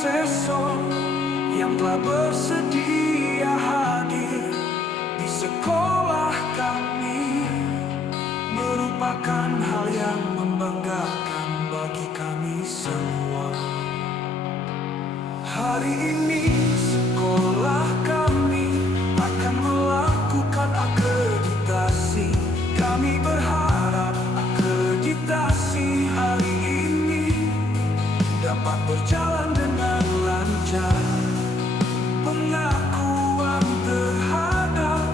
asesor yang telah bersedia hadir di sekolah kami merupakan hal yang membanggakan bagi kami semua. Hari ini sekolah kami akan melakukan akreditasi. Kami berharap akreditasi hari ini dapat berjalan dengan lancar. Pengakuan terhadap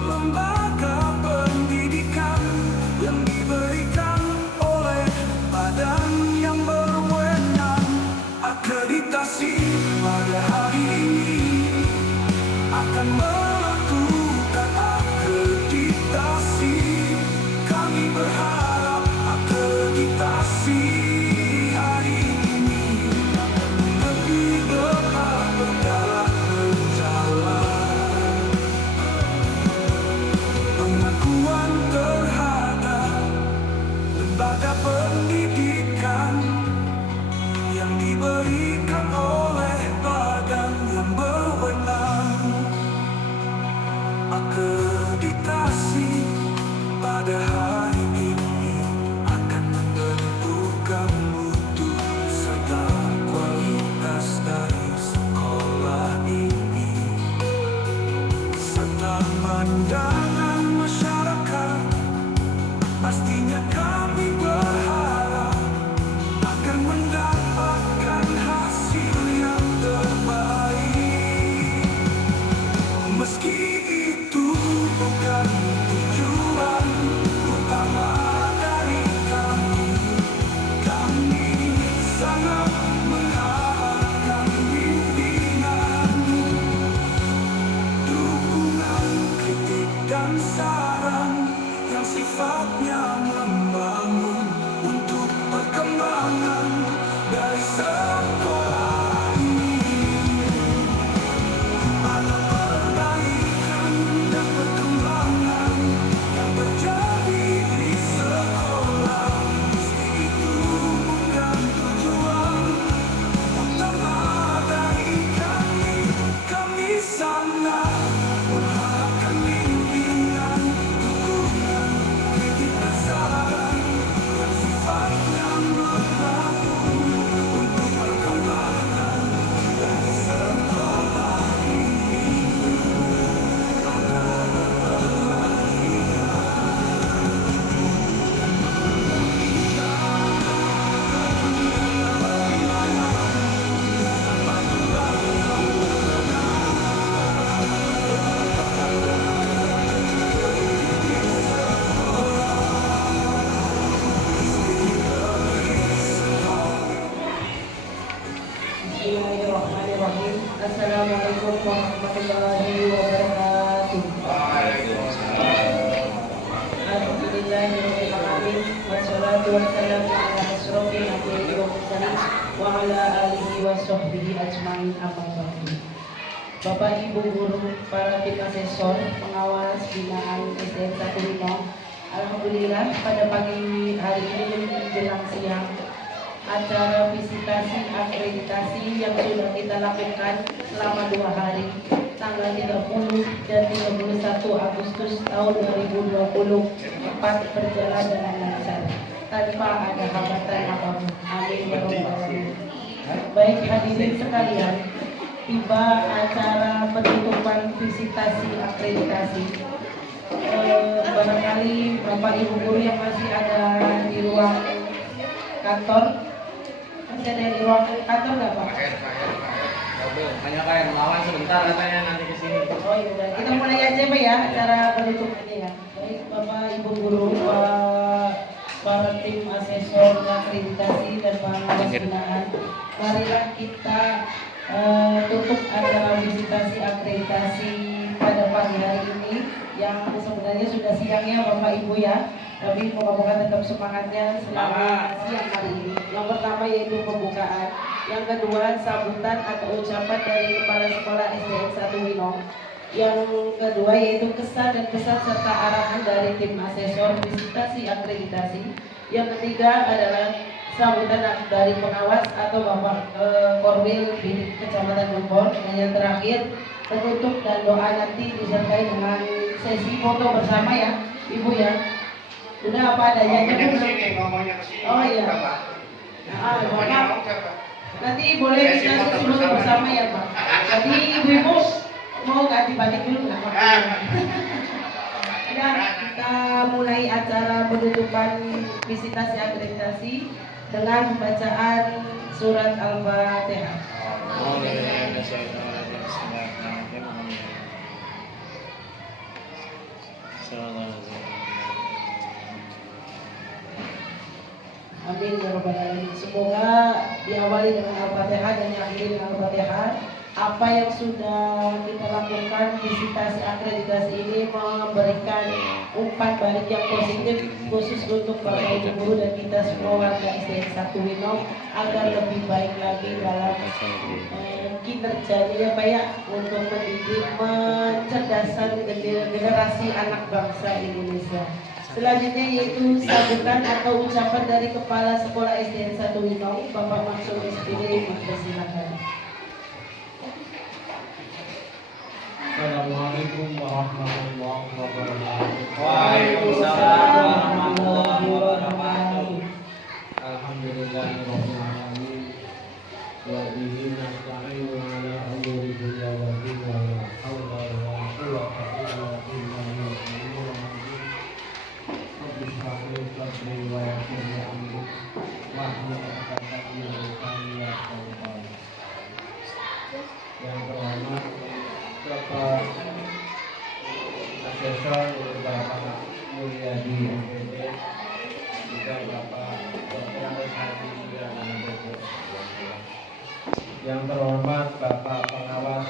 lembaga pendidikan yang diberikan oleh badan yang berwenang. Akreditasi pada hari ini akan melakukan akreditasi. Kami berharap akreditasi hari ini lebih dapat berjalan. Pengakuan terhadap lembaga pendidikan yang diberikan oleh badan yang berwenang. Akreditasi pada hari ini akan menentukan mutu serta kualitas dari sekolah ini, serta pandangan masyarakat. Pastinya kami berharap akan mendapatkan hasil yang terbaik. Meski itu bukan tujuan utama dari kami, kami sangat mengharapkan bimbingan, dukungan, kritik dan saran yang sifatnya membangun untuk perkembangan dari sekolah ini. Ada perbaikan dan perkembangan yang terjadi di sekolah. Meski itu bukan tujuan utama dari kami, kami sangat mengharapkan bimbingan, dukungan, kritik dan saran yang sifatnya membangun untuk perkembangan dari sekolah ini. Bismillahirrahmanirrahim. Assalamualaikum warahmatullahi wabarakatuh. Alhamdulillahirabbil alamin wassalatu wassalamu ala asyrofil anbiya'i wal mursalin wa ala alihi washabbihi ajmain amma ba'du. Bapak Ibu guru, para tim asesor, pengawas binaan SDN 1 Lino, alhamdulillah pada pagi hari ini menjelang siang acara visitasi akreditasi yang sudah kita lakukan selama 2 hari, tanggal 30 dan 31 Agustus tahun 2024 berjalan dengan lancar tanpa ada hambatan apapun. Amin ya rabbal alamin. Baik hadirin sekalian, tiba acara penutupan visitasi akreditasi. Barangkali Bapak Ibu guru yang masih ada di ruang kantor, masih ada di ruang kantor nggak Pak? Hanya kayak melawan sebentar katanya nanti ke sini. Oh iya, kita mulai aja Pak ya acara penutupannya ya. Baik Bapak Ibu guru, para tim asesor akreditasi dan pengawas binaan, marilah kita tutup acara visitasi akreditasi pada pagi hari ini yang sebenarnya sudah siangnya Bapak Ibu ya, tapi moga-moga tetap semangatnya selama siang hari ini. Yang pertama yaitu pembukaan, yang kedua sambutan atau ucapan dari Kepala Sekolah SDN 1 Winong, yang kedua yaitu kesan dan pesan serta arahan dari tim asesor visitasi akreditasi, yang ketiga adalah sambutan dari pengawas atau Bapak Korwil di Kecamatan Bumbon. Dan yang terakhir penutup dan doa nanti disertai dengan sesi foto bersama ya Ibu ya. Udah apa adanya Ngomongnya ke sini, ngomongnya ke sini. Oh iya. Bapak nanti boleh kita sesi foto bersama ya Pak. Jadi ibu-ibu mau ganti batik dulu nggak apa-apa. Ya, kita mulai acara penutupan visitasi akreditasi dengan pembacaan surat Al-Fatihah. Amin ya rabbal alamin. Semoga diawali dengan Al-Fatihah dan diakhiri dengan Al-Fatihah. Apa yang sudah kita lakukan visitasi akreditasi ini memberikan umpan balik yang positif khusus untuk Bapak Ibu guru dan kita semua warga SDN 1 Winong agar lebih baik lagi dalam kinerjanya Pak ya, untuk mendidik mencerdaskan generasi anak bangsa Indonesia. Selanjutnya yaitu sambutan atau ucapan dari Kepala Sekolah SDN 1 Winong, Bapak Maksud SPD, silakan. Assalamualaikum warahmatullahi wabarakatuh. Waalaikumsalam warahmatullahi wabarakatuh. Alhamdulillahirabbil alamin. Wa bihi nasta'inu ala umuri dunya wa din wa la haula wa la quwwata illa billah. Rabbi shrah li sadri wa yassir li amri wahlul 'uqdatam min lisani yafqahu qawli. Yang terhormat Bapak Asesor Bapak Mulyadi MPD, juga Bapak Dr. Hadi yang terhormat Bapak Pengawas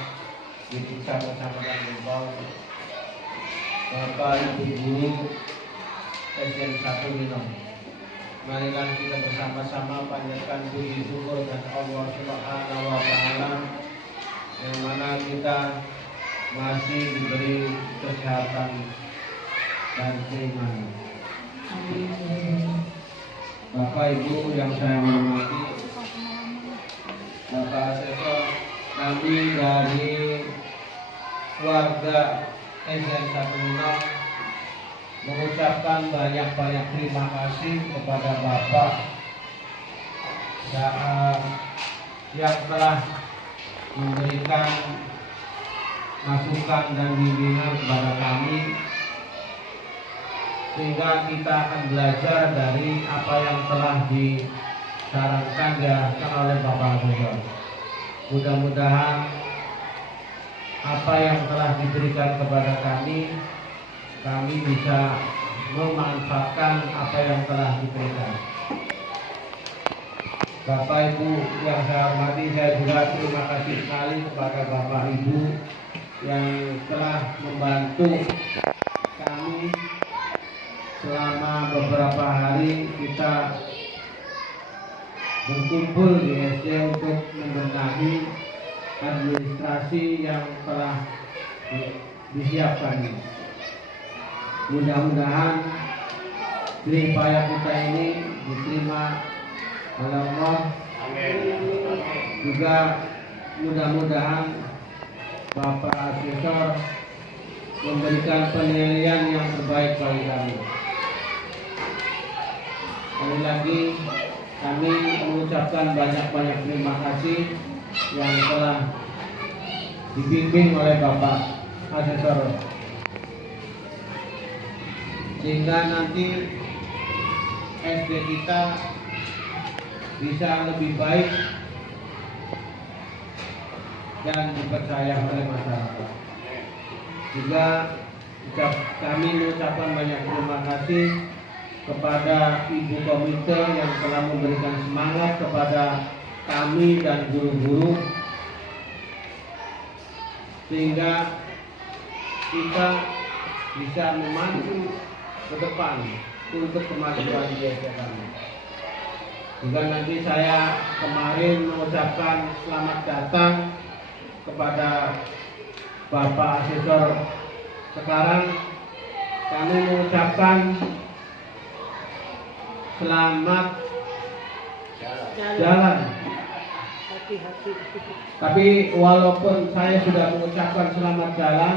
di Kecamatan Bumbon, Bapak Ibu Guru SDN 1 Winong. Marilah kita bersama-sama panjatkan puji syukur dan Allah Subhanahu wa taala yang mana kita masih diberi kesehatan dan keimanan. Bapak Ibu yang saya hormati, Bapak Asesor, kami dari keluarga SDN 1 Winong mengucapkan banyak-banyak terima kasih kepada Bapak yang telah memberikan masukan dan bimbingan kepada kami, sehingga kita akan belajar dari apa yang telah disarankan diarahkan oleh Bapak Asesor. Mudah-mudahan apa yang telah diberikan kepada kami bisa memanfaatkan apa yang telah diberikan. Bapak Ibu yang saya hormati, saya juga terima kasih sekali kepada Bapak Ibu yang telah membantu kami selama beberapa hari kita berkumpul di SD untuk membenahi administrasi yang telah disiapkan. Mudah-mudahan jerih payah kita ini diterima oleh Allah. Juga mudah-mudahan Bapak Asesor memberikan penilaian yang terbaik bagi kami. Sekali lagi kami mengucapkan banyak-banyak terima kasih yang telah dibimbing oleh Bapak Asesor, sehingga nanti SD kita bisa lebih baik dan dipercaya oleh masyarakat. Juga kami mengucapkan banyak terima kasih kepada Ibu Komite yang telah memberikan semangat kepada kami dan guru-guru, sehingga kita bisa memaju ke depan untuk kemajuan di SD kami. Juga nanti saya kemarin mengucapkan selamat datang kepada Bapak Asesor. Sekarang kami mengucapkan selamat Jalan. Tapi walaupun saya sudah mengucapkan selamat jalan,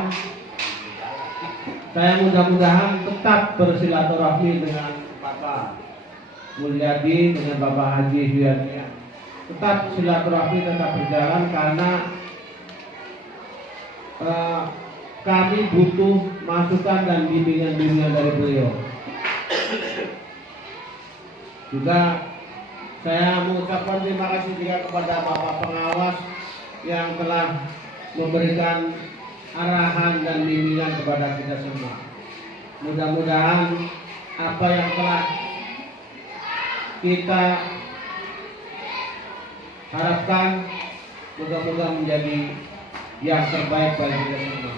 saya mudah-mudahan tetap bersilaturahmi dengan Bapak Mulyadi, dengan Bapak Haji Huyani. Tetap silaturahmi tetap berjalan karena kami butuh masukan dan bimbingan-bimbingan dari beliau. Juga saya mengucapkan terima kasih juga kepada Bapak Pengawas yang telah memberikan arahan dan bimbingan kepada kita semua. Mudah-mudahan apa yang telah kita harapkan mudah-mudahan menjadi yang terbaik bagi kita semua.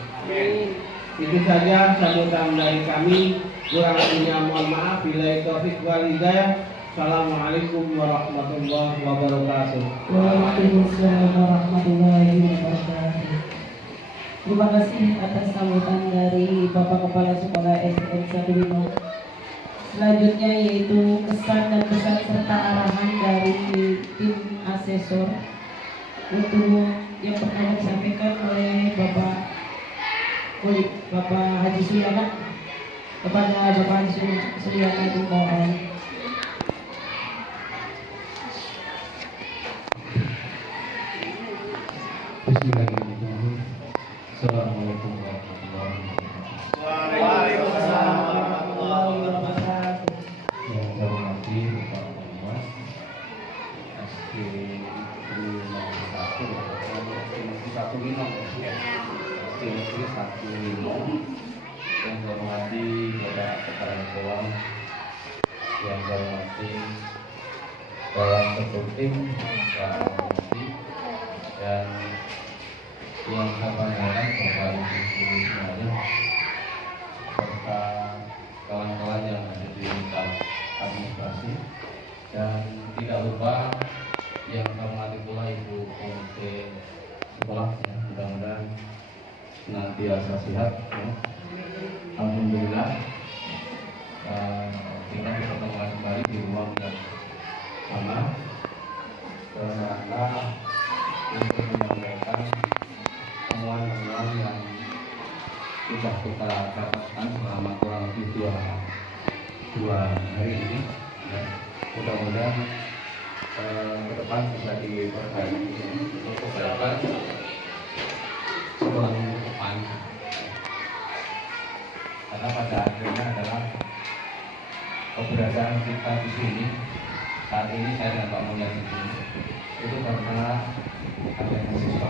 Itu saja sambutan dari kami. Kurang lebihnya mohon maaf. Billahi taufik wal hidayah. Assalamualaikum warahmatullahi wabarakatuh. Waalaikumsalam warahmatullahi wabarakatuh. Terima kasih atas sambutan dari Bapak Kepala Sekolah SDN 1 Wino. Selanjutnya yaitu kesan dan pesan serta arahan dari tim asesor untuk yang pertama disampaikan oleh Bapak Haji Suryana. Kepada Bapak Haji Suryana dimohon. Bismillahirrahmanirrahim. Assalamualaikum warahmatullahi wabarakatuh. Waalaikumsalam warahmatullahi wabarakatuh. Yang saya hormati Bapak Pengawas SD 1 Wino, SD 1 Wino. Yang saya hormati Bapak Kepala Sekolah, yang saya hormati Bapak Ketua Tim, Pak Menteri, dan yang saya banggakan Bapak Ibu semuanya, serta kawan-kawan yang ada di administrasi, dan tidak lupa yang saya hormati pula Ibu Komite Sekolah, ya, mudah-mudahan senantiasa sehat, ya. Alhamdulillah kita bertemu kembali di ruang yang sama karena untuk menyampaikan temuan-temuan yang sudah kita dapatkan selama kurang lebih dua hari ini, ya. Mudah-mudahan ke depan bisa diperbaiki untuk kebaikan sekolah minggu depan, karena pada akhirnya adalah keberadaan kita di sini saat ini, saya dan Pak Mulyadi di sini itu karena adanya siswa.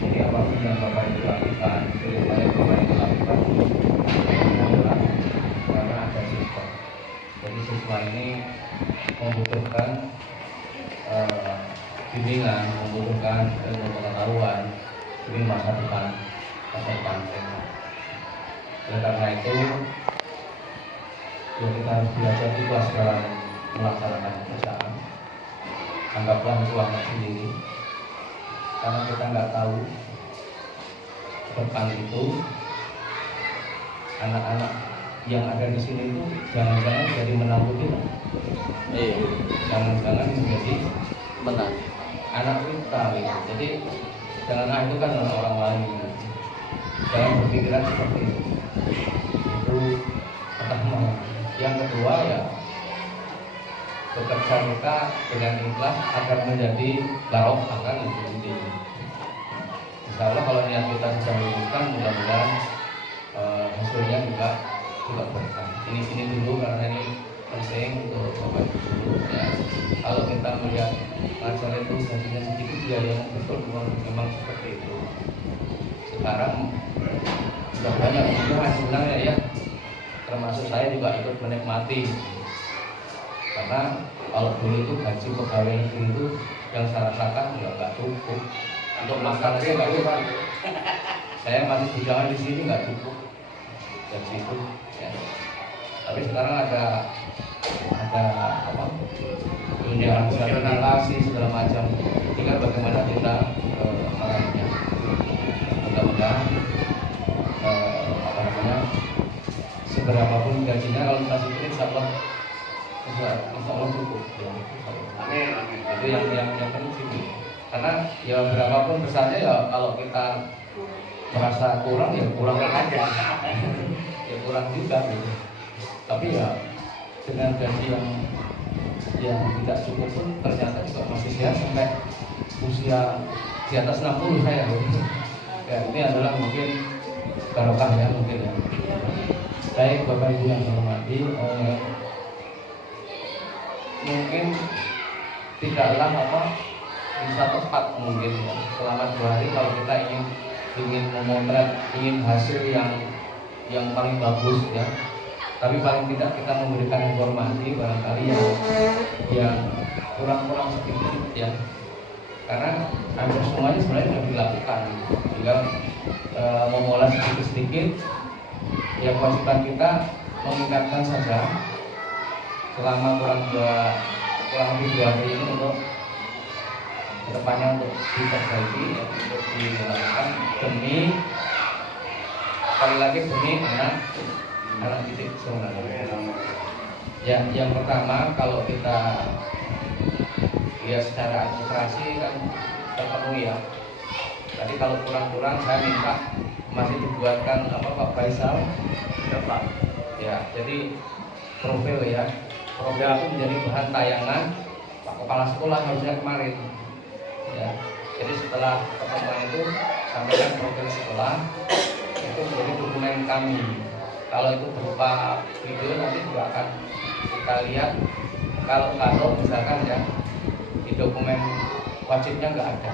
Jadi apapun yang Bapak Ibu lakukan, upaya Bapak Ibu lakukan adalah karena ada siswa. Jadi siswa ini membutuhkan bimbingan, membutuhkan ilmu pengetahuan demi masa depan mereka. Oleh karena itu, ya kita harus belajar ikhlas dalam melaksanakan pekerjaan. Anggaplah itu anak sendiri, karena kita nggak tahu depan itu anak-anak yang ada di sini itu jangan-jangan jadi menantu kita. Jangan-jangan menjadi Benar. anak kita gitu. Jadi jangan itu kan orang lain. Jangan berpikiran seperti itu. Itu pertama. Yang kedua ya, bekerja kita dengan ikhlas agar menjadi barokah, kan itu intinya. Insya Allah kalau niat kita sudah dilakukan, mudah-mudahan hasilnya juga berkah. Ini dulu karena ini penting untuk Bapak Ibu, ya. Kalau kita melihat ngajar itu gajinya sedikit, ya yang betul memang seperti itu. Sekarang sudah banyak juga hasilnya, ya. Termasuk saya juga ikut menikmati, karena kalau dulu itu gaji pegawai negeri itu yang saya rasakan nggak cukup untuk makan aja nggak cukup. Saya masih bujangan di sini nggak cukup gaji itu, ya. Tapi sekarang ada apa, tunjangan gratifikasi segala macam, tinggal bagaimana kita meraihnya. Mudah-mudahan seberapapun gajinya, kalau kita syukur insya Allah insya Allah cukup ya. Amin. Itu yang penting sih. Karena ya berapapun besarnya ya kalau kita merasa kurang ya kurang aja. Ya kurang juga gitu. Tapi ya dengan gaji yang tidak cukup pun ternyata juga masih sehat sampai usia di atas 60 saya. Ya ini adalah mungkin barokah ya mungkin ya. Baik Bapak Ibu yang saya hormati, mungkin tidaklah bisa tepat mungkin ya. Selama 2 hari kalau kita ingin memotret, ingin hasil yang paling bagus ya. Tapi paling tidak kita memberikan informasi barangkali yang kurang sedikit ya. Karena hampir semuanya sebenarnya sudah dilakukan, tinggal memoles sedikit. Ya kewajiban kita mengingatkan saja selama kurang lebih 2 hari ini untuk kedepannya untuk diperbaiki ya, untuk dilakukan demi sekali lagi demi anak didik sebenarnya. Ya, yang pertama kalau kita lihat secara administrasi kan terpenuhi ya. Tadi kalau kurang-kurang saya minta masih dibuatkan Pak Faisal Ya Pak. ya, jadi profil ya. Profil itu menjadi bahan tayangan Pak Kepala Sekolah harusnya kemarin ya. Jadi setelah pertemuan itu sampaikan profil sekolah itu menjadi dokumen kami. Kalau itu berupa video nanti juga akan kita lihat. Kalau misalkan ya di dokumen wajibnya nggak ada.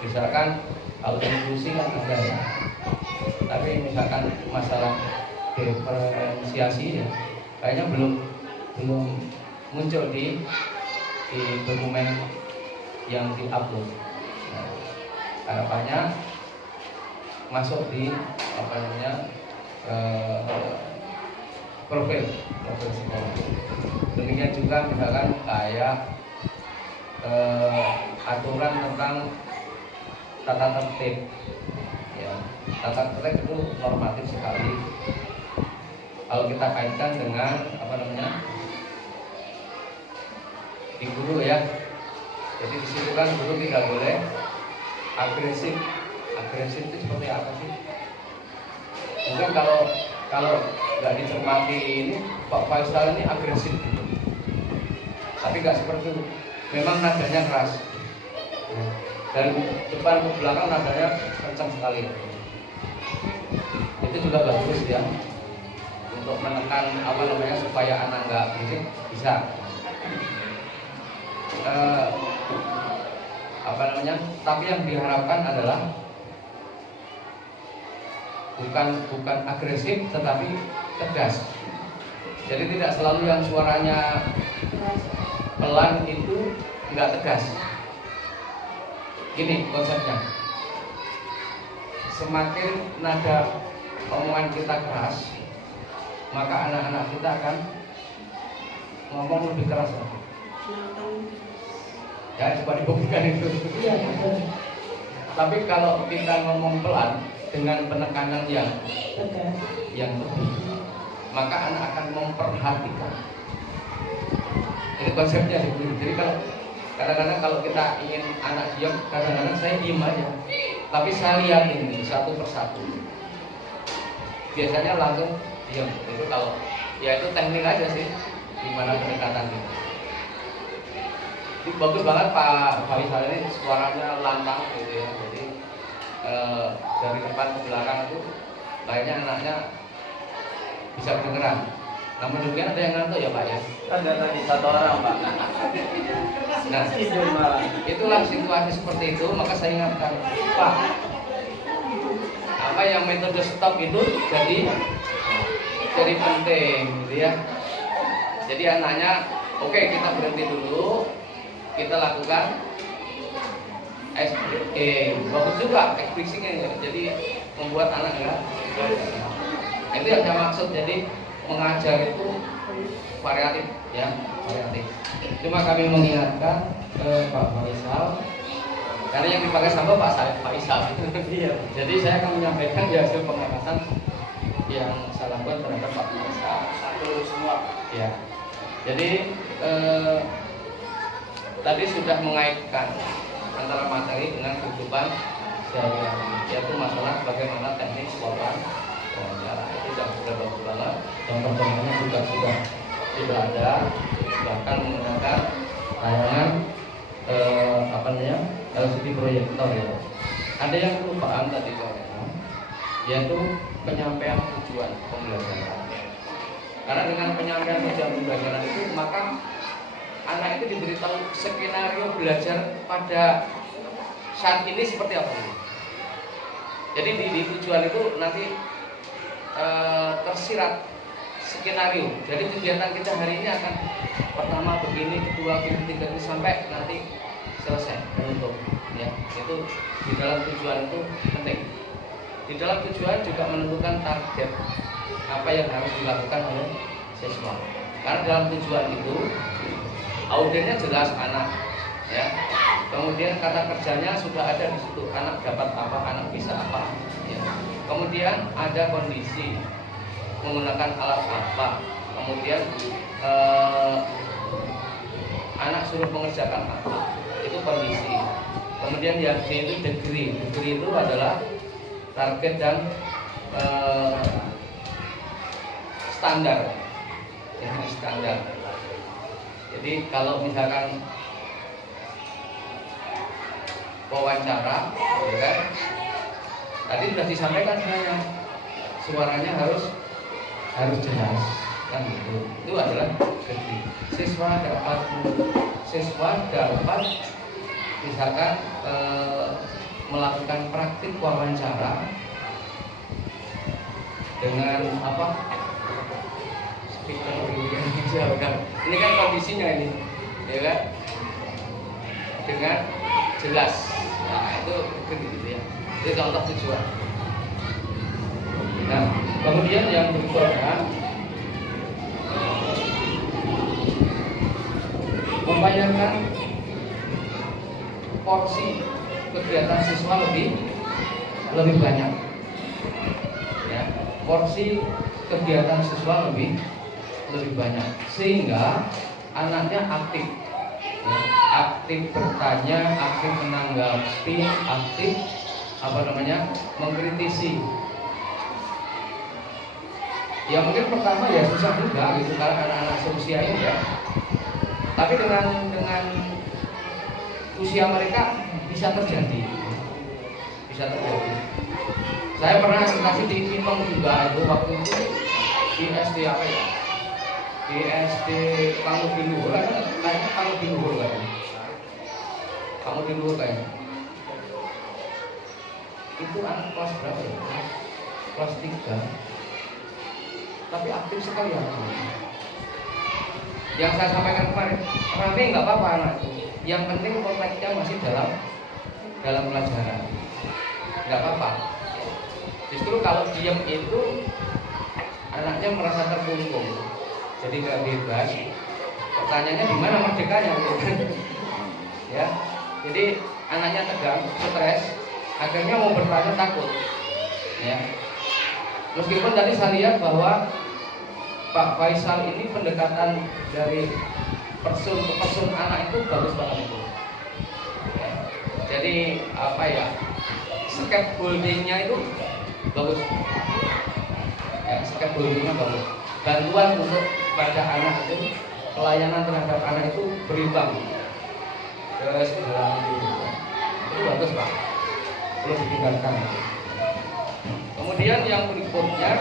Misalkan kalau inklusi kan ada ya. Tapi misalkan masalah diferensiasi ya, kayaknya belum muncul di dokumen yang diupload. Nah, harapannya masuk di profil sekolah. Demikian juga misalkan kayak aturan tentang tata tertib ya. Tata tertib itu normatif sekali kalau kita kaitkan dengan di guru ya. Jadi di situ kan guru tidak boleh agresif itu seperti apa sih? Mungkin kalau nggak dicermati ini Pak Faisal ini agresif gitu. Tapi nggak seperti itu. Memang nadanya keras. Dari depan ke belakang nadanya kencang sekali. Itu juga bagus ya. Untuk menekan supaya anak nggak berisik bisa. Tapi yang diharapkan adalah bukan agresif tetapi tegas. Jadi tidak selalu yang suaranya pelan itu nggak tegas. Gini konsepnya, semakin nada omongan kita keras, maka anak-anak kita akan ngomong lebih keras lagi. Ya, coba dibuktikan itu. Tapi kalau kita ngomong pelan dengan penekanan yang lebih, maka anak akan memperhatikan. Ini konsepnya seperti. Jadi kalau kadang-kadang kalau kita ingin anak diam, kadang-kadang saya diam aja, tapi saya lihatin satu persatu. Biasanya langsung diam. Itu kalau ya itu teknik aja sih, gimana pendekatan gitu. Bagus banget Pak Faisal ini, suaranya lantang gitu ya. Jadi dari depan ke belakang itu kayaknya anaknya bisa kedengeran. Namun demikian ada yang ngantuk ya Pak ya? Ada tadi 1 orang Pak. Nah, itulah situasi seperti itu. Maka saya ingatkan Pak, apa yang metode stop itu jadi penting gitu ya. Jadi anaknya oke, kita berhenti dulu, kita lakukan bagus juga ekspresinya ya. Jadi membuat anak ya. Itu yang saya maksud. Jadi mengajar itu variatif ya, variatif. Cuma kami mengingatkan Pak Faisal, karena yang dipakai sama Pak Faisal. Iya. Jadi saya akan menyampaikan hasil pengawasan yang saya lakukan terhadap Pak Faisal. Satu semua. Ya. Jadi tadi sudah mengaitkan antara materi dengan kehidupan sehari-hari, yaitu masalah bagaimana teknik wawancara. Itu sudah bagus banget. Yang pertamanya juga sudah ada, bahkan menggunakan tayangan LCD proyektor ya. Ada yang kelupaan tadi yaitu penyampaian tujuan pembelajaran. Karena dengan penyampaian tujuan pembelajaran itu maka anak itu diberitahu skenario belajar pada saat ini seperti apa. Jadi di tujuan itu nanti tersirat skenario. Jadi kegiatan kita hari ini akan pertama begini, kedua begini, ketiga ini sampai nanti selesai menutup. Ya, itu di dalam tujuan itu penting. Di dalam tujuan juga menentukan target apa yang harus dilakukan oleh siswa. Karena dalam tujuan itu audiennya jelas anak, ya. Kemudian kata kerjanya sudah ada di situ, anak dapat apa, anak bisa apa. Ya. Kemudian ada kondisi menggunakan alat apa. Kemudian anak suruh mengerjakan apa, itu kondisi. Kemudian yang D itu degree itu adalah target dan standar, ya, standar. Jadi kalau misalkan wawancara, ya kan? Tadi sudah disampaikan sebenarnya, suaranya harus jelas, kan gitu. Itu adalah degree. Siswa dapat misalkan melakukan praktik wawancara dengan apa? Speaker ini kan kondisinya ini, ya kan? Dengan jelas. Nah, itu gitu ya. Itu contoh tujuan. Nah, kemudian yang berikutnya membayangkan porsi kegiatan siswa lebih banyak. Ya, porsi kegiatan siswa lebih banyak sehingga anaknya aktif. Ya, aktif bertanya, aktif menanggapi, aktif mengkritisi. Ya mungkin pertama ya susah juga gitu karena anak-anak seusia ini ya. Tapi dengan usia mereka bisa terjadi. Saya pernah kasih di Ipong juga itu waktu itu di SD apa ya? Di SD kamu di luhur, kayaknya kamu di luhur kayaknya. Kamu di luhur kayaknya. Itu anak kelas berapa ya? Kelas 3. Tapi aktif sekali ya. Yang saya sampaikan kemarin, rame nggak apa-apa anak itu. Yang penting konteksnya masih dalam pelajaran. Nggak apa-apa. Justru kalau diam itu anaknya merasa terkungkung, jadi nggak bebas. Pertanyaannya di mana merdekanya, ya. Jadi anaknya tegang, stres, akhirnya mau bertanya takut, ya. Meskipun tadi saya lihat bahwa Pak Faisal ini pendekatan dari person ke person anak itu bagus banget itu. Ya. Jadi apa ya? Scaffoldingnya itu bagus. Ya, scaffoldingnya bagus. Bantuan untuk pada anak itu, pelayanan terhadap anak itu berimbang. Terus itu bagus Pak. Perlu ditingkatkan. Kemudian yang berikutnya,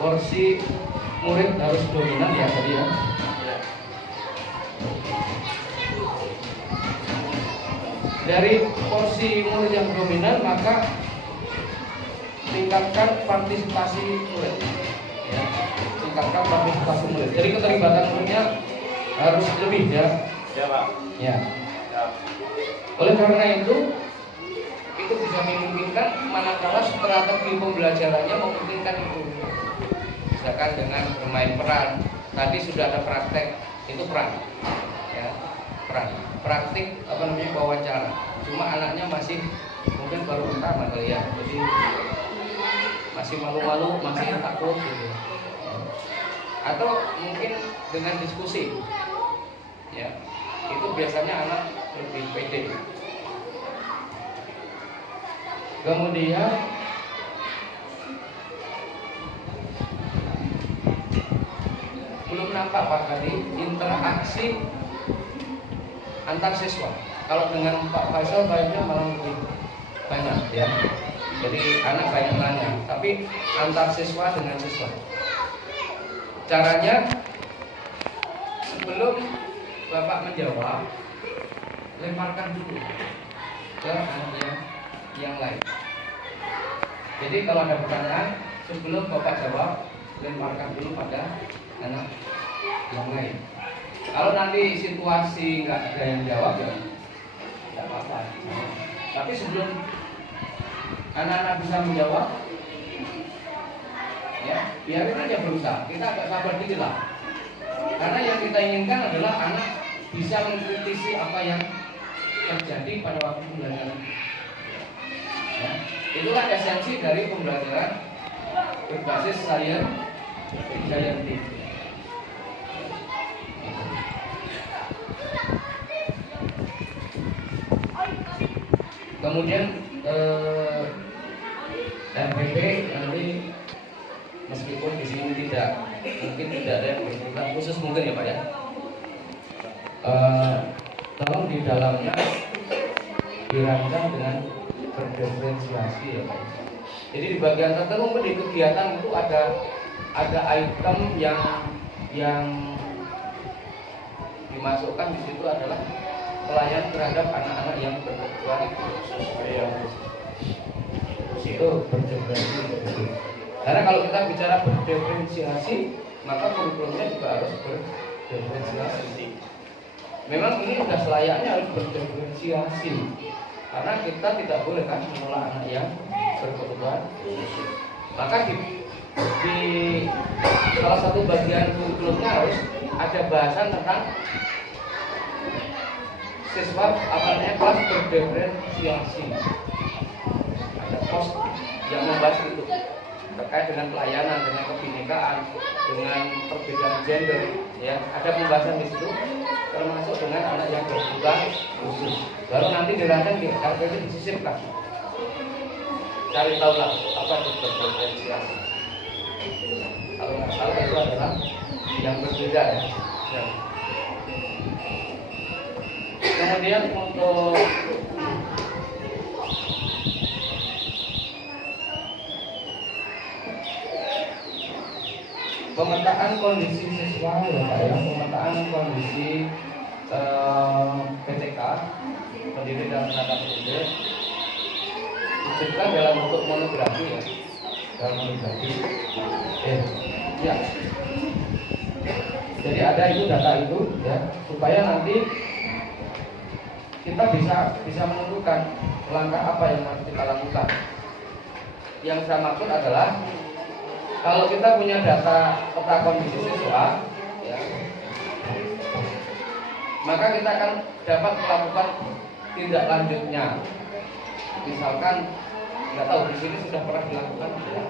porsi murid harus dominan ya tadi ya. Dari porsi murid yang dominan maka tingkatkan partisipasi murid. Ya, tingkatkan partisipasi murid. Jadi keterlibatan muridnya harus lebih ya. Ya Pak. Ya. Ya. Oleh karena itu bisa memungkinkan manakala strategi pembelajarannya memungkinkan itu. Misalkan dengan bermain peran, tadi sudah ada praktek, itu peran, ya, peran, praktik wawancara. Cuma anaknya masih mungkin baru pertama kali ya, jadi masih malu-malu, masih takut gitu. Atau mungkin dengan diskusi, ya itu biasanya anak lebih pede. Kemudian belum nampak Pak tadi interaksi antar siswa. Kalau dengan Pak Faisal kayaknya malah lebih banyak ya. Jadi anak banyak nanya, tapi antar siswa dengan siswa. Caranya sebelum Bapak menjawab, lemparkan dulu ke anak yang lain. Jadi kalau ada pertanyaan, sebelum Bapak jawab, lemparkan dulu pada anak yang lain. Kalau nanti situasi nggak ada yang jawab ya nggak apa-apa. Tapi sebelum anak-anak bisa menjawab, ya biarin aja berusaha. Kita agak sabar dikit lah. Karena yang kita inginkan adalah anak bisa mengkritisi apa yang terjadi pada waktu pembelajaran. Ya, itulah esensi dari pembelajaran berbasis scientific. Kemudian RPP nanti meskipun di sini mungkin tidak ada yang berkebutuhan khusus mungkin ya Pak ya. Tolong di dalamnya dirancang dengan berdiferensiasi ya Pak. Jadi di bagian tertentu mungkin di kegiatan itu ada item yang dimasukkan di situ adalah pelayan terhadap anak-anak yang berkebutuhan itu berdiferensiasi. Karena kalau kita bicara berdiferensiasi, maka kurikulumnya juga harus berdiferensiasi. Memang ini sudah selayaknya harus berdiferensiasi, karena kita tidak boleh kan menolak anak yang berkebutuhan khusus. Maka di salah satu bagian kurikulumnya harus ada bahasan tentang siswa kelas berdiferensiasi. Ada pos yang membahas itu terkait dengan pelayanan, dengan kebinekaan, dengan perbedaan gender, ya ada pembahasan di situ, termasuk dengan anak yang berkebutuhan khusus. Baru nanti dirancang di RPP disisipkan. Cari tahu lah apa itu berdiferensiasi. Kalau nggak salah itu adalah yang berbeda ya. Kemudian untuk pemetaan kondisi siswa ya Pak ya, pemetaan kondisi PTK pendidik dan tenaga pendidik diwujudkan dalam bentuk monografi ya, dalam monografi. Ya. Jadi ada itu data itu ya, supaya nanti kita bisa menentukan langkah apa yang harus kita lakukan. Yang saya maksud adalah kalau kita punya data peta kondisi siswa, ya, maka kita akan dapat melakukan tindak lanjutnya. Misalkan, nggak tahu di sini sudah pernah dilakukan, ya.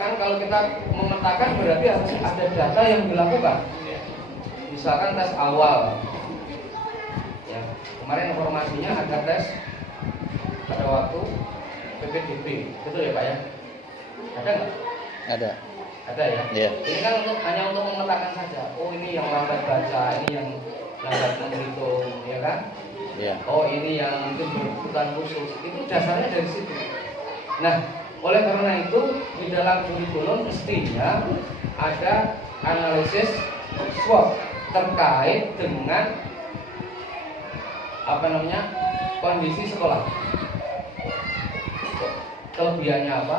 Kan kalau kita memetakan berarti harus ada data yang dilakukan. Misalkan tes awal, ya, kemarin informasinya ada tes pada waktu PPDB, betul ya Pak ya? Ada nggak? Ada ya. Yeah. Ini kan hanya untuk memetakan saja. Oh ini yang lambat baca, ini yang lambat menghitung, ya kan? Yeah. Oh ini yang mungkin berkebutuhan khusus. Itu dasarnya dari situ. Nah, oleh karena itu di dalam kurikulum mestinya ada analisis SWOT terkait dengan kondisi sekolah. Kelebihannya apa?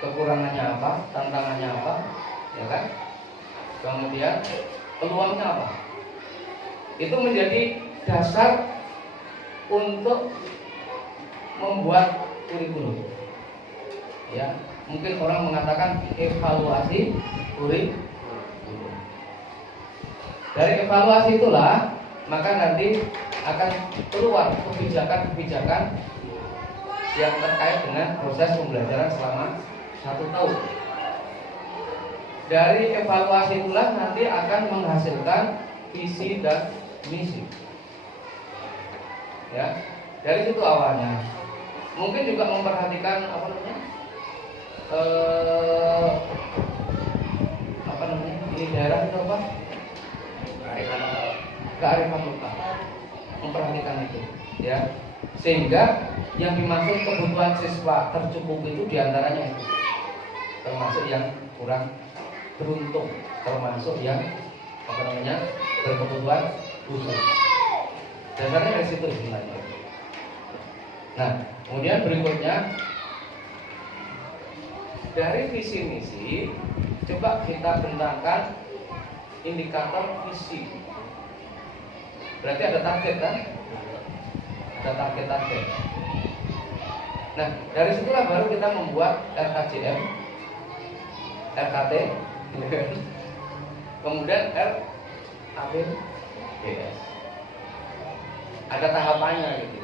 Kekurangannya apa, tantangannya apa, ya kan? Kemudian peluangnya apa? Itu menjadi dasar untuk membuat kurikulum. Ya, mungkin orang mengatakan evaluasi kurikulum. Dari evaluasi itulah maka nanti akan keluar kebijakan-kebijakan yang terkait dengan proses pembelajaran selama 1 tahun. Dari evaluasi itulah nanti akan menghasilkan visi dan misi. Ya, dari situ awalnya. Mungkin juga memperhatikan ini daerah itu apa? Kearifan lokal. Memperhatikan itu, ya. Sehingga yang dimaksud kebutuhan siswa tercukupi itu diantaranya itu, termasuk yang kurang beruntung, termasuk yang berkebutuhan khusus. Dasarnya dari situ sebenarnya. Nah, kemudian berikutnya dari visi misi, coba kita bentangkan indikator visi. Berarti ada target kan? Ada target-target. Nah, dari situlah baru kita membuat RKJM, RKT, kemudian RAPBS. Ada tahapannya gitu.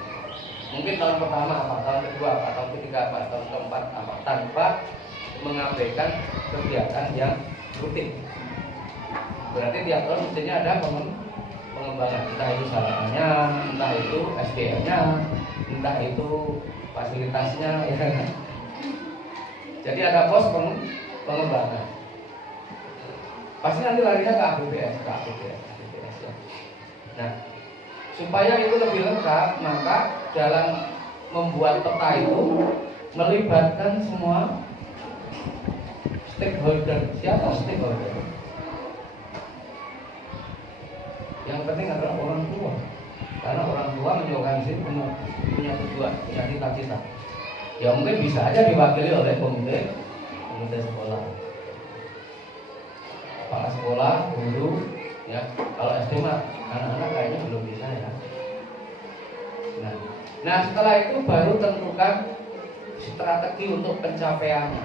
Mungkin tahun pertama apa, tahun kedua apa, tahun ketiga apa, tahun keempat apa, tanpa mengabaikan kegiatan yang rutin. Berarti tiap tahun mestinya ada pengembangan, entah itu sarannya, entah itu SDM-nya, entah itu fasilitasnya, ya. Jadi ada pos pengembangan. Pasti nanti larinya ke APBS ya. Nah, supaya itu lebih lengkap, maka dalam membuat peta itu melibatkan semua stakeholder. Siapa stakeholder? Yang penting adalah orang tua, karena orang tua menyukai sih punya tujuan, punya cita-cita. Ya mungkin bisa aja diwakili oleh komite sekolah, kepala sekolah, guru, ya. Kalau SD mah anak-anak kayaknya belum bisa ya. Nah setelah itu baru tentukan strategi untuk pencapaiannya.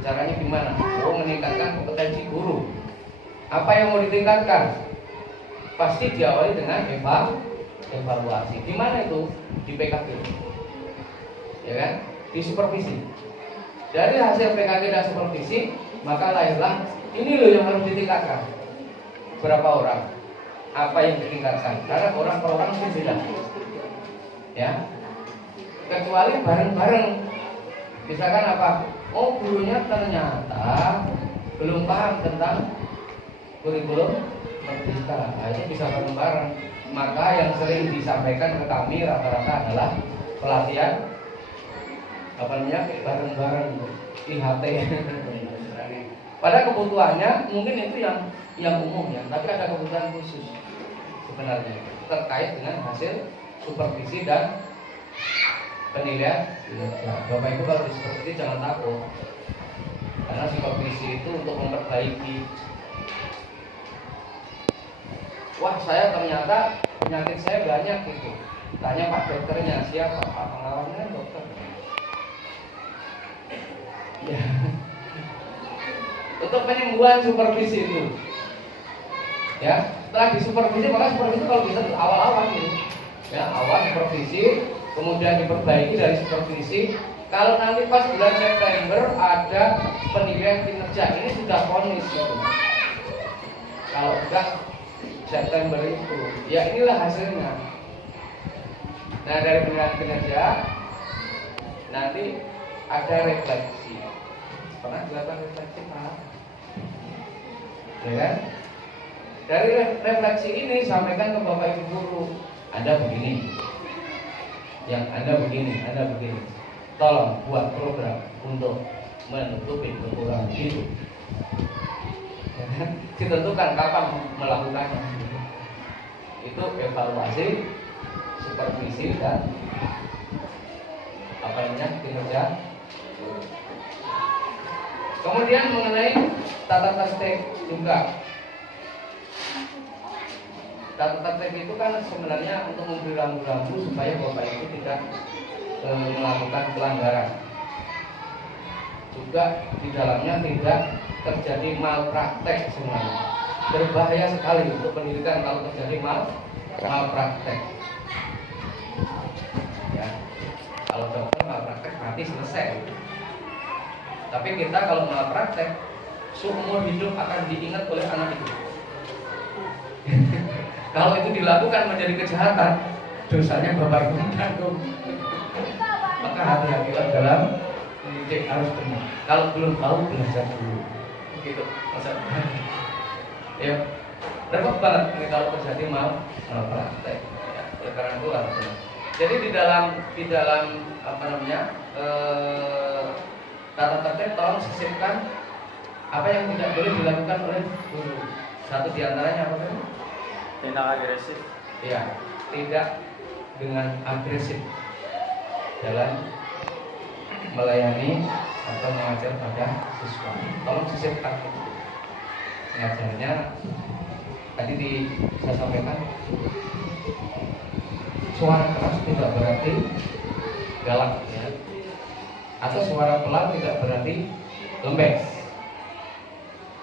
Caranya gimana? Meningkatkan kompetensi guru. Apa yang mau ditingkatkan? Pasti diawali dengan evaluasi. Di mana itu? Di PKG, ya kan? Di supervisi. Dari hasil PKG dan supervisi, maka lahirlah ini loh yang harus ditingkatkan. Berapa orang? Apa yang ditingkatkan? Karena orang per orang itu beda, ya. Kecuali bareng-bareng. Misalkan apa? Oh, gurunya ternyata belum paham tentang kurikulum merdeka. Nah, itu bisa bareng-bareng. Maka yang sering disampaikan ke kami rata-rata adalah pelatihan bareng-bareng IHT. Pada kebutuhannya mungkin itu yang umum ya, tapi ada kebutuhan khusus sebenarnya terkait dengan hasil supervisi dan penilaian. Bapak Ibu kalau di supervisi jangan takut, karena supervisi itu untuk memperbaiki. Wah, saya ternyata penyakit saya banyak gitu. Tanya Pak dokternya, siapa? Pak pengawannya dokter. Ya. Untuk penyembuhan supervisi itu, ya. Setelah disupervisi, maka supervisi kalau bisa awal-awal gitu, ya. Awal supervisi, kemudian diperbaiki dari supervisi. Kalau nanti pas bulan September ada penilaian kinerja, ini sudah vonis gitu. Kalau sudah September itu, ya inilah hasilnya. Nah, dari penilaian kinerja nanti ada refleksi. Pernah dilakukan refleksi Pak? Ya kan? Dari refleksi ini sampaikan ke Bapak Ibu guru, Anda begini, yang Anda begini, Anda begini. Tolong buat program untuk menutupi kekurangan itu. Ya kan? Ditentukan kapan melakukannya. Itu evaluasi, supervisi dan kinerja. Kemudian mengenai tata tertib juga. Tata tertib itu kan sebenarnya untuk memberi rambu-rambu supaya Bapak Ibu tidak melakukan pelanggaran. Juga di dalamnya tidak terjadi malpraktek sebenarnya. Berbahaya sekali untuk pendidikan kalau terjadi malpraktek. Ya. Kalau Tapi kita kalau malpraktek, seumur hidup akan diingat oleh anak itu. Kalau itu dilakukan menjadi kejahatan, dosanya bapak ibu tanggung. Maka hati-hatilah dalam mendidik, harus benar. Kalau belum tahu, belajar dulu. Begitu maksudnya. Ya, repot banget ini kalau terjadi malpraktek. Ya, oleh karena itu harus benar. Jadi di dalam apa namanya tata tertib, tolong sisipkan apa yang tidak boleh dilakukan oleh guru. Satu diantaranya apa tadi? Tindak agresif. Ya, tidak dengan agresif dalam melayani atau mengajar pada siswa. Tolong sisipkan itu. Mengajarnya tadi saya sampaikan, suara keras tidak berarti galak, ya. Atau suara pelan tidak berarti lembek.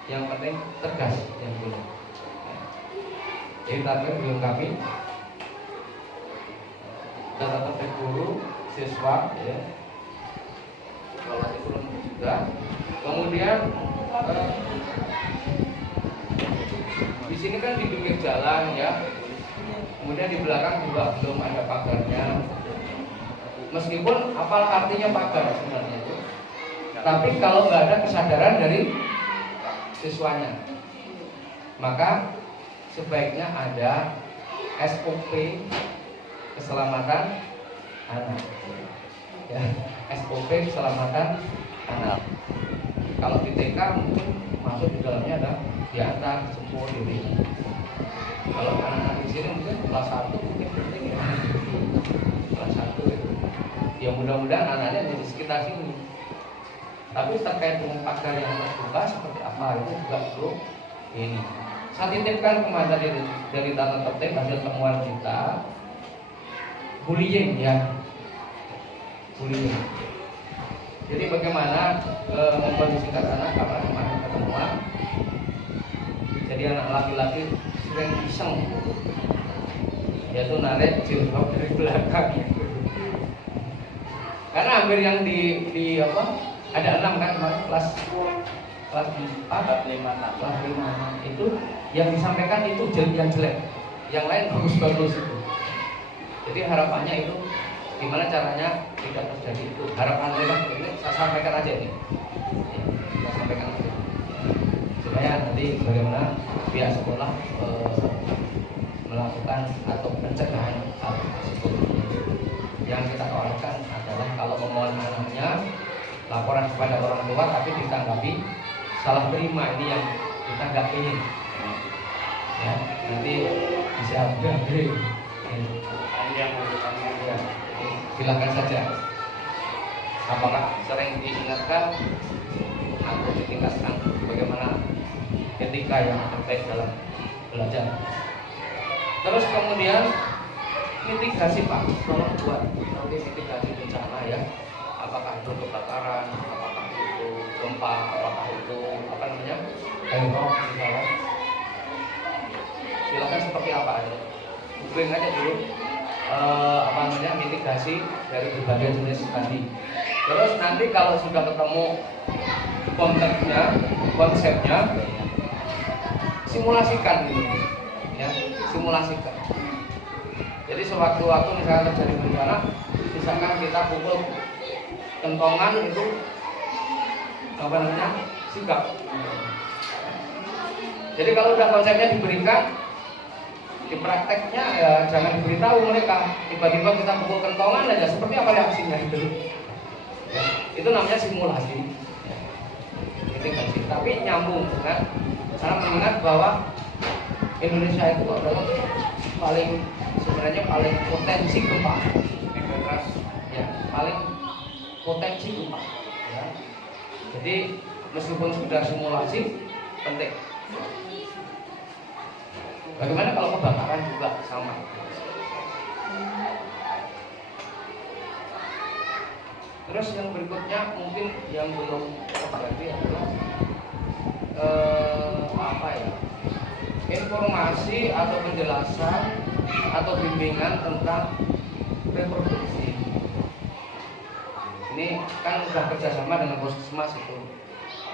Yang penting tegas yang boleh. Jadi tadi dilengkapi tata tertib guru, siswa, ya. Kalau nanti belum juga. Kemudian di sini kan di pinggir jalan, ya. Kemudian di belakang juga belum ada pagarnya. Meskipun apa artinya pagar sebenarnya itu, tapi kalau nggak ada kesadaran dari siswanya, maka sebaiknya ada SOP keselamatan anak, ya, SOP keselamatan anak. Kalau di TK mungkin masuk di dalamnya ada diantar, jemput, diri. Kalau anak-anak di sini mungkin kelas 1 mungkin penting, ya, kelas 1 itu. Ya mudah-mudahan anaknya jadi sekitar sini. Tapi terkait dengan pagar yang terbuka seperti apa itu juga perlu ini. Saya titipkan kemana dari tata tertib hasil temuan kita, bullying, ya, bullying. Jadi bagaimana memposisikan anak karena kemarin ketemuan. Jadi anak laki-laki sering iseng, yaitu narik jilbab dari belakang. Karena hampir yang di apa? Ada 6 kan kemarin kelas 4, kelas 5 itu yang disampaikan itu yang jelek, yang lain bagus-bagus itu. Jadi harapannya itu gimana caranya tidak terjadi itu. Harapan mereka ini saya sampaikan aja ini, ya, saya sampaikan aja supaya nanti bagaimana pihak sekolah melakukan atau pencegahan hal tersebut. Yang kita tawarkan adalah kalau memohon anaknya laporan kepada orang tua tapi ditanggapi salah terima, ini yang kita nggak ingin, ya, nanti bisa berakhir. Panjang urutannya. Ya, silakan saja. Apakah sering diingatkan atau ditingkatkan bagaimana etika yang terkait dalam belajar. Terus kemudian mitigasi, Pak, tolong buat nanti mitigasi bencana, ya. Apakah itu kebakaran, apakah itu gempa, apakah itu apa namanya airlock misalnya. Silakan seperti apa aja. Googling aja dulu apa namanya mitigasi dari berbagai jenis tadi. Terus nanti kalau sudah ketemu konsepnya, simulasikan gitu, ya, simulasikan. Jadi sewaktu-waktu misalnya terjadi bencana, misalkan kita pukul kentongan itu apa namanya sigap. Jadi kalau udah konsepnya diberikan, di prakteknya ya jangan diberitahu mereka. Tiba-tiba kita pukul kentongan aja, seperti apa reaksinya itu? Ya, itu namanya simulasi. Ya, mitigasi. Tapi nyambung, kan? Karena mengingat bahwa Indonesia itu adalah sebenarnya paling potensi gempa, ya, paling potensi gempa, ya. Jadi meskipun sudah simulasi penting. Bagaimana kalau kebakaran juga sama? Terus yang berikutnya mungkin yang belum terjadi adalah apa ya? Informasi atau penjelasan atau bimbingan tentang reproduksi. Ini kan udah kerjasama dengan puskesmas itu.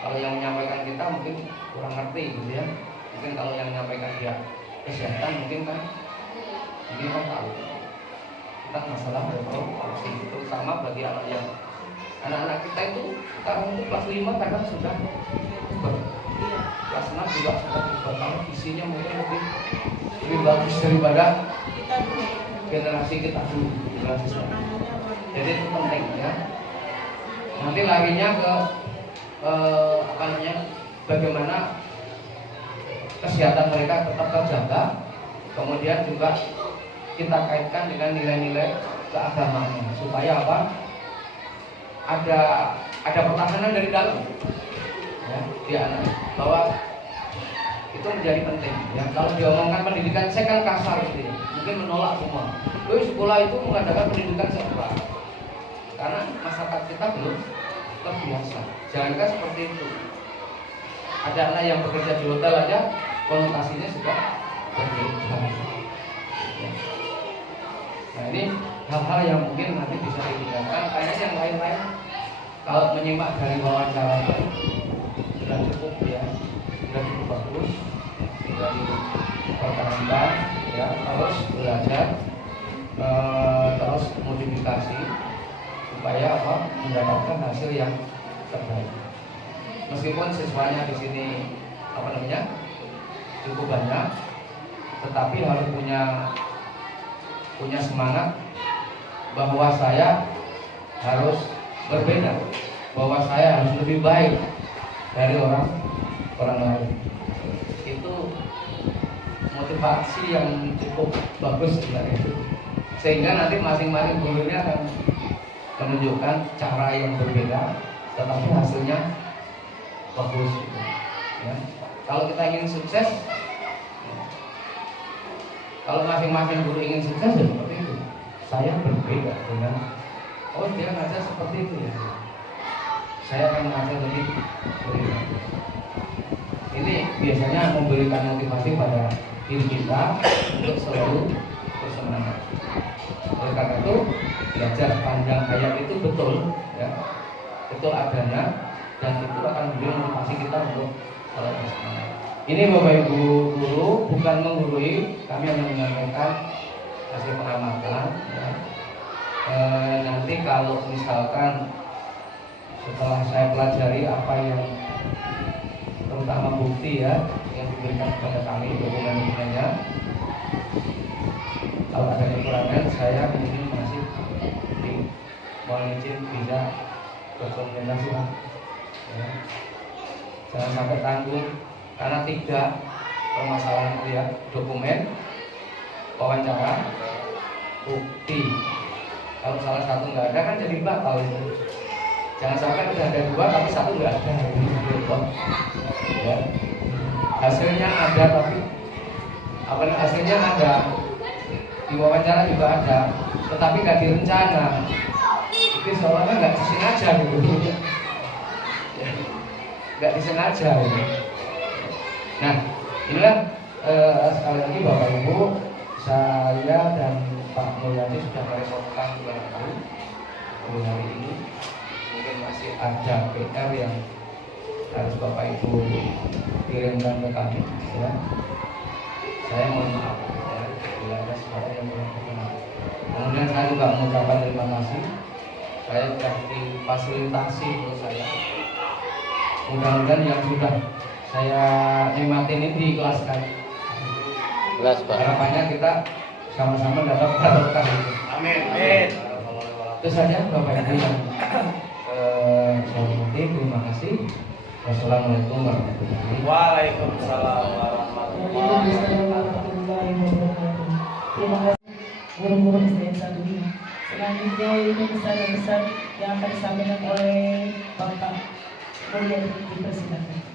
Kalau yang menyampaikan kita mungkin kurang ngerti gitu ya. Mungkin kalau yang menyampaikan dia kesehatan mungkin kan tahu tentang masalah reproduksi, terutama bagi anak-anak kita itu sekarang itu kelas 5 kadang sudah puber. Kelas 6 juga sudah puber, karena visinya mungkin lebih bagus daripada generasi kita dulu, generasi sekarang. Jadi itu penting ya. Nanti larinya ke bagaimana kesehatan mereka tetap terjaga, kemudian juga kita kaitkan dengan nilai-nilai keagamaan supaya apa? Ada pertahanan dari dalam ya, di anak bahwa itu menjadi penting ya. Kalau diomongkan pendidikan, saya kan kasar gitu ya, mungkin menolak semua. Sekolah itu mengadakan pendidikan sekolah karena masyarakat kita belum terbiasa. Jangankan seperti itu, ada anak yang bekerja di hotel aja konotasinya sudah berbeda ya. Nah ini hal-hal yang mungkin nanti bisa ditinggalkan. Kayaknya yang lain-lain kalau menyimak dari wawancara itu sudah cukup ya, sudah cukup bagus. Tinggal dipertahankan ya, terus belajar, terus modifikasi supaya apa? Mendapatkan hasil yang terbaik. Meskipun siswanya di sini cukup banyak, tetapi harus punya semangat bahwa saya harus berbeda, bahwa saya harus lebih baik dari orang lain. Itu motivasi yang cukup bagus sebenarnya itu. Sehingga nanti masing-masing gurunya akan menunjukkan cara yang berbeda, tetapi hasilnya bagus. Ya. Kalau kita ingin sukses, kalau masing-masing guru ingin sukses ya seperti itu. Saya berbeda dengan dia ngajar seperti itu ya. Saya akan mengajar lebih berbeda. Ini biasanya memberikan motivasi pada diri kita untuk selalu bersemangat. Oleh karena itu belajar panjang hayat itu betul ya, betul adanya, dan itu akan memberi motivasi kita untuk selalu bersemangat. Ini Bapak Ibu guru bukan menggurui, kami hanya menyampaikan hasil pengamatan ya. Nanti kalau misalkan setelah saya pelajari apa yang terutama bukti ya yang diberikan kepada kami, dokumen-dokumennya, kalau ada kekurangan saya ini masih mohon izin bisa berkomunikasi ya. Jangan sampai tanggung, karena 3 permasalahan itu ya: dokumen, wawancara, bukti. Kalau salah satu nggak ada kan jadi batal itu. Jangan sampai udah ada 2 tapi 1 nggak ada. Ya. Hasilnya ada tapi hasilnya ada, di wawancara juga ada, tetapi nggak direncana. Itu soalnya nggak disengaja gitu. Nggak disengaja gitu. Nah, inilah sekali lagi Bapak Ibu, saya dan Pak Mulyadi sudah meresponskan barangkali hari ini. Mungkin masih ada PR yang harus Bapak Ibu kirimkan ke kami ya. Saya mohon maaf ya, bila ada sesuatu yang kurang berkenan. Kemudian saya juga mengucapkan terima kasih. Saya sudah difasilitasi menurut saya. Mudah-mudahan yang sudah saya nikmatin ini diikhlaskan. Harapannya kita sama-sama dapat barokah. Amin. Amin. Itu saja Bapak Ibu yang saya hormati. Terima kasih. Wassalamualaikum warahmatullahi wabarakatuh. Waalaikumsalam warahmatullahi wabarakatuh. Terima kasih guru-guru SDN 1 ini. Selanjutnya ini pesan-pesan yang akan disampaikan oleh Bapak Mulyadi, dipersilakan.